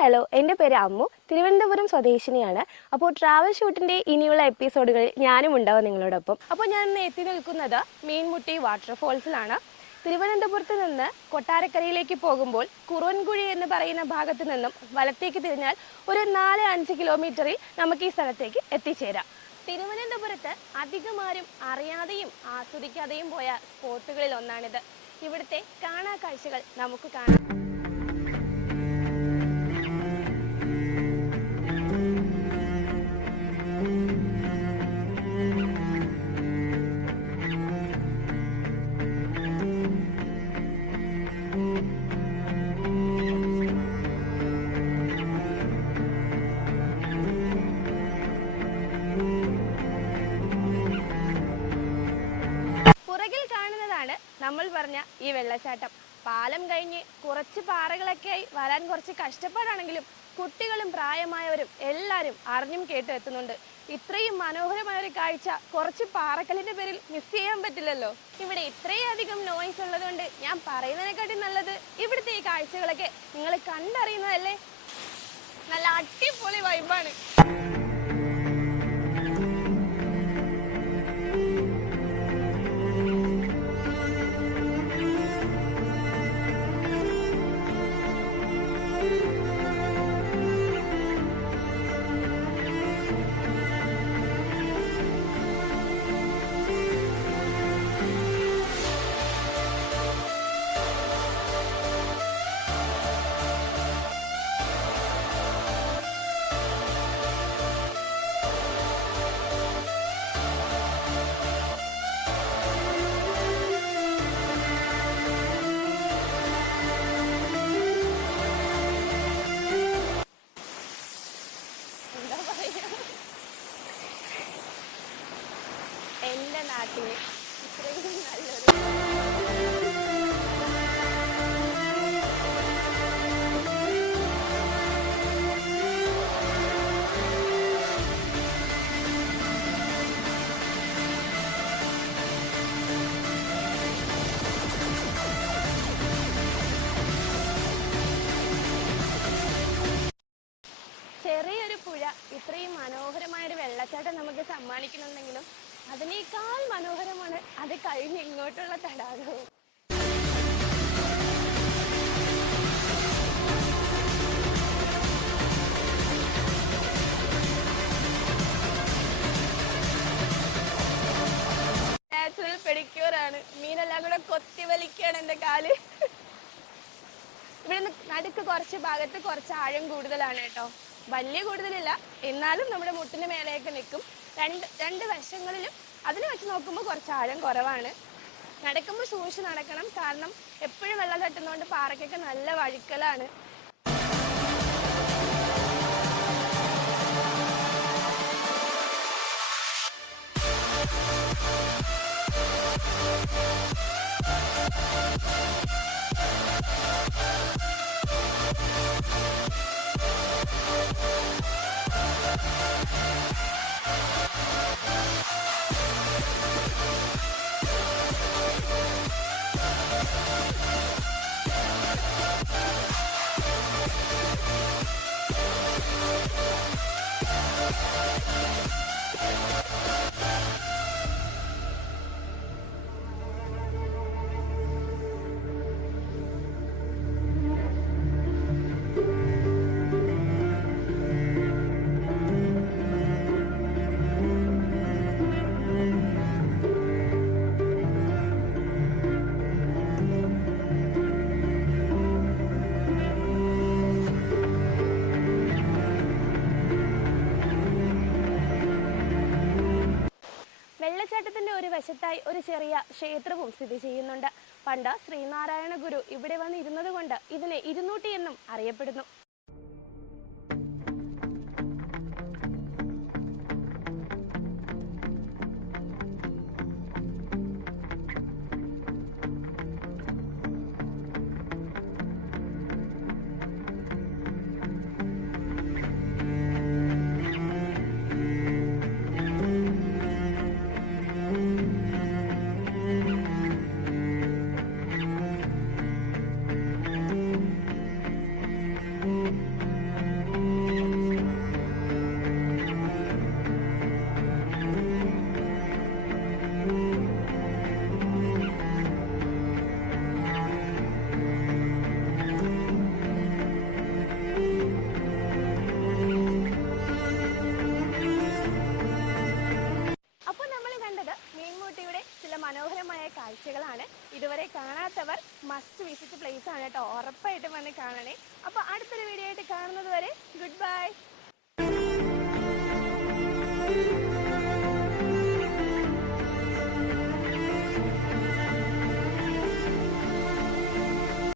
Hello, എൻ്റെ പേര് അമ്മു. തിരുവനന്തപുരം സ്വദേശിനിയാണ്. അപ്പോൾ ട്രാവൽ ഷൂട്ടിൻ്റെ ഇനിയുള്ള എപ്പിസോഡുകളിൽ ഞാനും ഉണ്ടാവും നിങ്ങളോടൊപ്പം. അപ്പോൾ ഞാൻ ഇന്ന് എത്തി നിൽക്കുന്നത് മീൻമുട്ടി വാട്ടർഫോൾസിലാണ്. തിരുവനന്തപുരത്ത് നിന്ന് കൊട്ടാരക്കരയിലേക്ക് പോകുമ്പോൾ കുറുവൻകുഴി എന്ന് പറയുന്ന ഭാഗത്ത് നിന്നും വലത്തേക്ക് തിരിഞ്ഞാൽ ഒരു 4-5 കിലോമീറ്ററിൽ നമുക്ക് ഈ സ്ഥലത്തേക്ക് എത്തിച്ചേരാം. തിരുവനന്തപുരത്ത് അധികമാരും അറിയാതെയും ആസ്വദിക്കാതെയും പോയ സ്പോട്ടുകളിൽ ഒന്നാണിത്. ഇവിടുത്തെ കാണാ കാഴ്ചകൾ നമുക്ക് കാണാം. പുറകിൽ കാണുന്നതാണ് നമ്മൾ പറഞ്ഞ ഈ വെള്ളച്ചാട്ടം. പാലം കഴിഞ്ഞ് കുറച്ച് പാറകളൊക്കെയായി വരാൻ കുറച്ച് കഷ്ടപ്പാടാണെങ്കിലും കുട്ടികളും പ്രായമായവരും എല്ലാവരും അറിഞ്ഞും കേട്ടും എത്തുന്നുണ്ട്. ഇത്രയും മനോഹരമായ ഒരു കാഴ്ച കുറച്ച് പാറക്കല്ലിന്റെ പേരിൽ മിസ് ചെയ്യാൻ പറ്റില്ലല്ലോ. ഇവിടെ ഇത്രയധികം നോയ്സ് ഉള്ളതുകൊണ്ട് ഞാൻ പറയുന്നതിനെക്കാട്ടി നല്ലത് ഇവിടുത്തെ ഈ കാഴ്ചകളൊക്കെ നിങ്ങൾ കണ്ടറിയുന്നതല്ലേ. നല്ല അടിപൊളി വൈബാണ്. എൻ്റെ നാട്ടില് ഇത്രയും നല്ലൊരു ചെറിയൊരു പുഴ ഇത്രയും മനോഹരമായൊരു വെള്ളച്ചാട്ടം നമുക്ക് സമ്മാനിക്കുന്നുണ്ടെങ്കിലും അതിനേക്കാൾ മനോഹരമാണ് അത് കഴിഞ്ഞ് ഇങ്ങോട്ടുള്ള തടാകവും. നാച്ചുറൽ പെഡിക്യൂറാണ്. മീനെല്ലാം കൂടെ കൊത്തി വലിക്കുകയാണ് എൻ്റെ കാല്. ഇവിടുന്ന് നടുക്ക് കുറച്ച് ഭാഗത്ത് കുറച്ച് ആഴം കൂടുതലാണ് കേട്ടോ. വലിയ കൂടുതലില്ല, എന്നാലും നമ്മുടെ മുട്ടിന് മേലെയൊക്കെ നിൽക്കും. രണ്ട് വശങ്ങളിലും അതിനെ വെച്ച് നോക്കുമ്പോൾ കുറച്ച് ആഴം കുറവാണ്. നടക്കുമ്പോൾ സൂക്ഷിച്ച് നടക്കണം, കാരണം എപ്പോഴും വെള്ളം തട്ടുന്നതുകൊണ്ട് പാറയ്ക്കൊക്കെ നല്ല വഴുക്കലാണ്. വെള്ളച്ചാട്ടത്തിന്റെ ഒരു വശത്തായി ഒരു ചെറിയ ക്ഷേത്രവും സ്ഥിതി ചെയ്യുന്നുണ്ട്. പണ്ട് ശ്രീനാരായണ ഗുരു ഇവിടെ വന്ന് ഇരുന്നത് കൊണ്ട് ഇതിനെ 200 എന്നും അറിയപ്പെടുന്നു. ഉറപ്പായിട്ടും വന്ന് കാണണേ. അപ്പോൾ അടുത്തൊരു വീഡിയോ ആയിട്ട് കാണുന്നത് വരെ ഗുഡ് ബൈ.